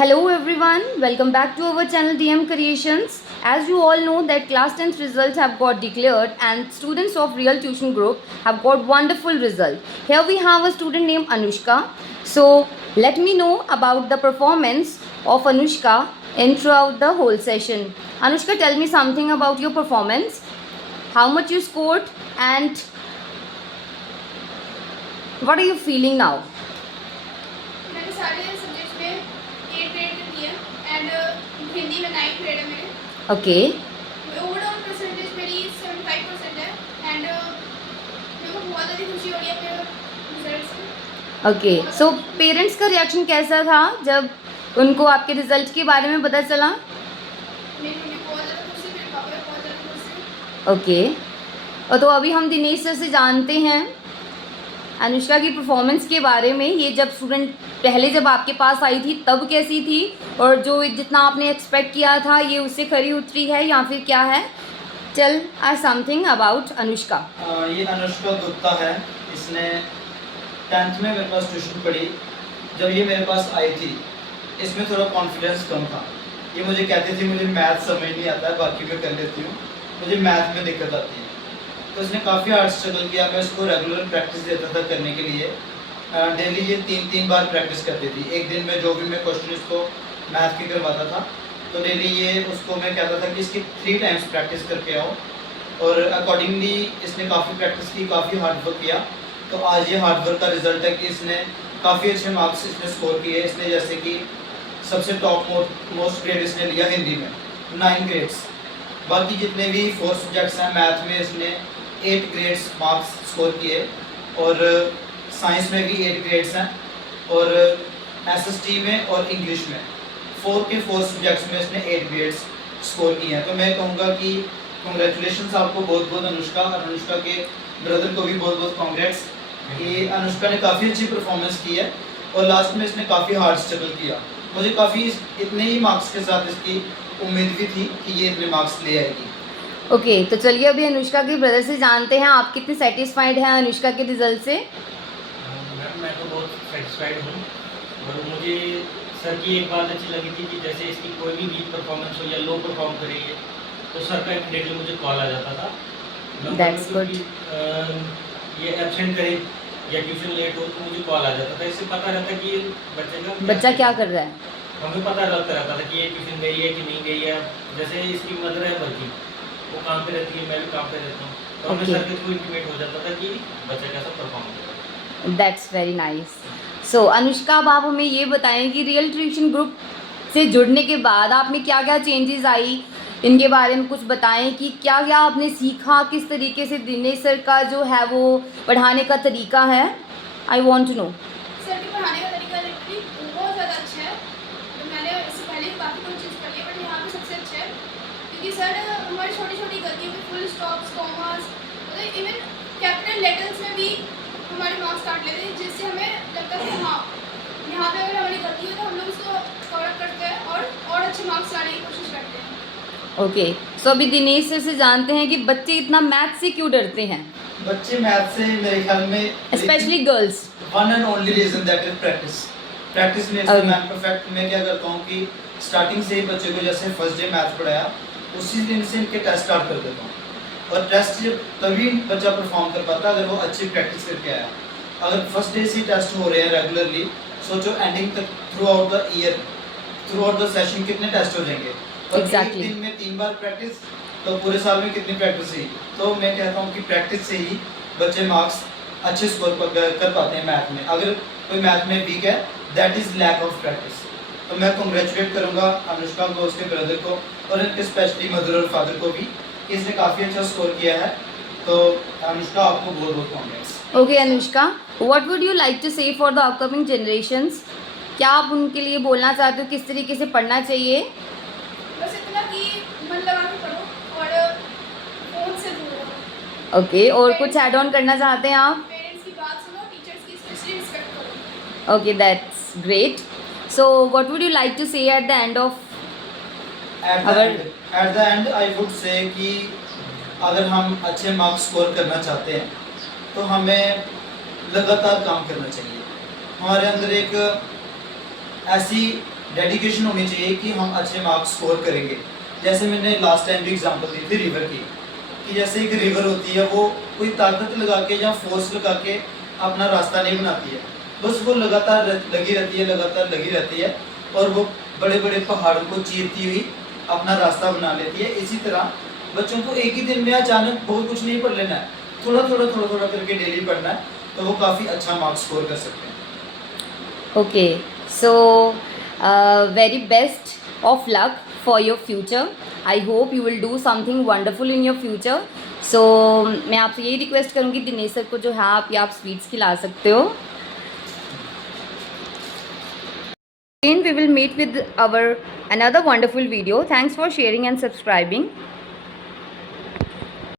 Hello everyone, welcome back to our channel DM Creations. As you all know that class 10th results have got declared and students of Real Tuition Group have got wonderful result. Here we have a student named Anushka. So let me know about the performance of Anushka in throughout the whole session. Anushka, tell me something about your performance. How much you scored and what are you feeling now? मैंने सारे subjects में 8 grade दिए and Hindi में 9 grade है मेरे Okay. Overall percentage मेरी 75% है and मेरे को बहुत ज़्यादा खुशी हो रही है अपने रिजल्ट से। ओके सो पेरेंट्स का रिएक्शन कैसा था जब उनको आपके रिजल्ट के बारे में पता चला? मेरी मम्मी बहुत ज़्यादा खुश है, मेरे पापा भी बहुत ज़्यादा खुश हैं। ओके और तो अभी हम दिनेश सर से जानते हैं अनुष्का की परफॉर्मेंस के बारे में। ये जब स्टूडेंट पहले जब आपके पास आई थी तब कैसी थी और जो जितना आपने एक्सपेक्ट किया था ये उससे खरी उतरी है या फिर क्या है? Tell us something about Anushka. ये अनुष्का गुप्ता है। इसने 10th में मेरे पास ट्यूशन पढ़ी। जब ये मेरे पास आई थी इसमें थोड़ा कॉन्फिडेंस कम था। ये मुझे कहती थी मुझे मैथ समझ नहीं आता है, बाकी मैं कर लेती हूँ, मुझे मैथ में दिक्कत आती है। तो इसने काफ़ी हार्ड स्ट्रगल किया। मैं इसको रेगुलर प्रैक्टिस देता था करने के लिए। डेली ये 3-3 बार प्रैक्टिस करती थी। एक दिन में जो भी मैं क्वेश्चन इसको मैथ के करवाता था तो डेली ये उसको मैं कहता था कि इसकी 3 टाइम्स प्रैक्टिस करके आओ, और अकॉर्डिंगली इसने काफ़ी प्रैक्टिस की, काफ़ी हार्ड वर्क किया। तो आज ये हार्ड वर्क का रिजल्ट है कि इसने काफ़ी अच्छे मार्क्स इसने स्कोर किए। इसने जैसे कि सबसे टॉप मोस्ट ग्रेड इसने लिया हिंदी में 9 ग्रेड्स। बाकी जितने भी 4 सब्जेक्ट्स हैं मैथ में इसने 8 ग्रेड्स मार्क्स स्कोर किए, और साइंस में भी 8 ग्रेड्स हैं, और एसएसटी में और इंग्लिश में 4 के 4 सब्जेक्ट्स में इसने 8 ग्रेड्स स्कोर किए हैं। तो मैं कहूँगा कि कॉन्ग्रेचुलेशंस आपको बहुत बहुत अनुष्का, और अनुष्का के ब्रदर को भी बहुत बहुत कॉन्ग्रेट्स कि अनुष्का ने काफ़ी अच्छी परफॉर्मेंस की है और लास्ट में इसने काफ़ी हार्ड स्ट्रगल किया। मुझे काफ़ी इतने ही मार्क्स के साथ इसकी उम्मीद भी थी कि ये इतने मार्क्स ले आएगी। ओके तो चलिए अभी अनुष्का के ब्रदर से जानते हैं आप कितने सेटिस्फाइड हैं अनुष्का के रिजल्ट से। मैम मैं तो बहुत सेटिस्फाइड हूँ, और मुझे सर की एक बात अच्छी लगी थी कि जैसे इसकी कोई भी वीक परफॉर्मेंस हो या लो परफॉर्म करे ये, तो सर का इमीडिएटली मुझे कॉल आ जाता था। That's good. ये एब्सेंट करे या ट्यूशन लेट हो तो मुझे कॉल आ जाता था। इससे पता रहता कि ये बच्चा क्या कर रहा है। हमें पता रहता था कि ये ट्यूशन गई है कि नहीं गई है। जैसे इसकी मदर है वर्किंग, वो काम पे रहती है, मैं भी काम पे रहता हूँ, तो हमें Okay. सर के थ्रू इंटीमेट हो जाता था कि बच्चा कैसा परफॉर्म कर रहा है। That's very nice. So Anushka अब आप हमें ये बताएं कि रियल ट्यूशन ग्रुप से जुड़ने के बाद आप में क्या क्या चेंजेस आई, इनके बारे में कुछ बताएं कि क्या क्या आपने सीखा, किस तरीके से दिनेश सर का जो है वो पढ़ाने का तरीका है। I want to know. Sir के पढ़ाने का तरीका लिटरली बहुत ज़्यादा अच्छा है। तो मैंने इससे पहले भी काफ़ी कुछ चीज़ कर ली बट यहाँ पे सबसे अच्छा है क्योंकि सर हमारी छोटी छोटी गलतियों पे फुल स्टॉप्स कॉमास मतलब इवन कैपिटल लेटर्स में भी हमारे मार्क्स काट लेते हैं, जिससे हमें लगता है कि हाँ यहाँ पे अगर हमारी गलती हो तो हम लोग उसको कवर अप करते हैं और अच्छे मार्क्स लाने की कोशिश करते हैं। ओके सो अभी दिनेश सर से जानते हैं कि बच्चे इतना मैथ से क्यों डरते हैं, बच्चे मैथ से मेरे ख्याल में specially girls. One and only reason that is practice. Practice makes the man perfect. मैं क्या करता हूँ कि स्टार्टिंग से ही बच्चे को जैसे फर्स्ट डे मैथ पढ़ाया उसी दिन से इनके टेस्ट स्टार्ट कर देता हूँ, और टेस्ट जब तभी बच्चा परफॉर्म कर पाता अगर वो अच्छी प्रैक्टिस करके आया। अगर फर्स्ट डे से ही टेस्ट हो रहे हैं रेगुलरली, सोचो एंडिंग तक through out the year, through out the session कितने टेस्ट हो जाएंगे, और Exactly. एक दिन में 3 बार प्रैक्टिस, तो पूरे साल में कितनी प्रैक्टिस हुई। तो मैं कहता हूँ कि प्रैक्टिस से ही बच्चे मार्क्स अच्छे स्कोर कर पाते हैं मैथ में। अगर कोई मैथ में वीक है that is lack of practice. तो मैं कॉन्ग्रेचुलेट करूँगा अनुष्का को, उसके ब्रदर को, और इनके स्पेशली मदर और फादर को भी, इसने काफ़ी अच्छा स्कोर किया है। तो अनुष्का आपको बहुत बहुत congrats. Okay Anushka, what would you like to say for the upcoming generations. क्या आप उनके लिए बोलना चाहते हो, किस तरीके से पढ़ना चाहिए? बस इतना कि मन लगा के पढ़ो और फोन से दूर रहो। ओके और कुछ ऐड ऑन करना चाहते हैं आप? पेरेंट्स की बात सुनो, टीचर्स की स्पेशली रिस्पेक्ट करो। Okay that's great. So what would you like to say at the end of at the end I would say कि अगर हम अच्छे मार्क्स स्कोर करना चाहते हैं तो हमें लगातार काम करना चाहिए। हमारे अंदर एक ऐसी डेडिकेशन होनी चाहिए कि हम अच्छे मार्क्स स्कोर करेंगे। जैसे मैंने लास्ट टाइम भी एग्जांपल दी थी रिवर की, कि जैसे एक रिवर होती है, वो कोई ताकत लगा के या फोर्स लगा के अपना रास्ता नहीं बनाती है, बस वो लगातार लगी रहती है, लगातार लगी रहती है, और वो बड़े बड़े पहाड़ों को चीरती हुई अपना रास्ता बना लेती है। इसी तरह बच्चों को एक ही दिन में अचानक बहुत कुछ नहीं पढ़ लेना है, थोड़ा थोड़ा करके डेली पढ़ना है, तो वो काफ़ी अच्छा मार्क्स स्कोर कर सकते हैं। Okay, so very best of luck for your future. I hope you will do something wonderful in your future. So मैं आपसे यही रिक्वेस्ट करूँगी दिनेश सर को जो है आप या आप स्वीट्स खिला सकते हो. Again we will meet with our another wonderful video. Thanks for sharing and subscribing.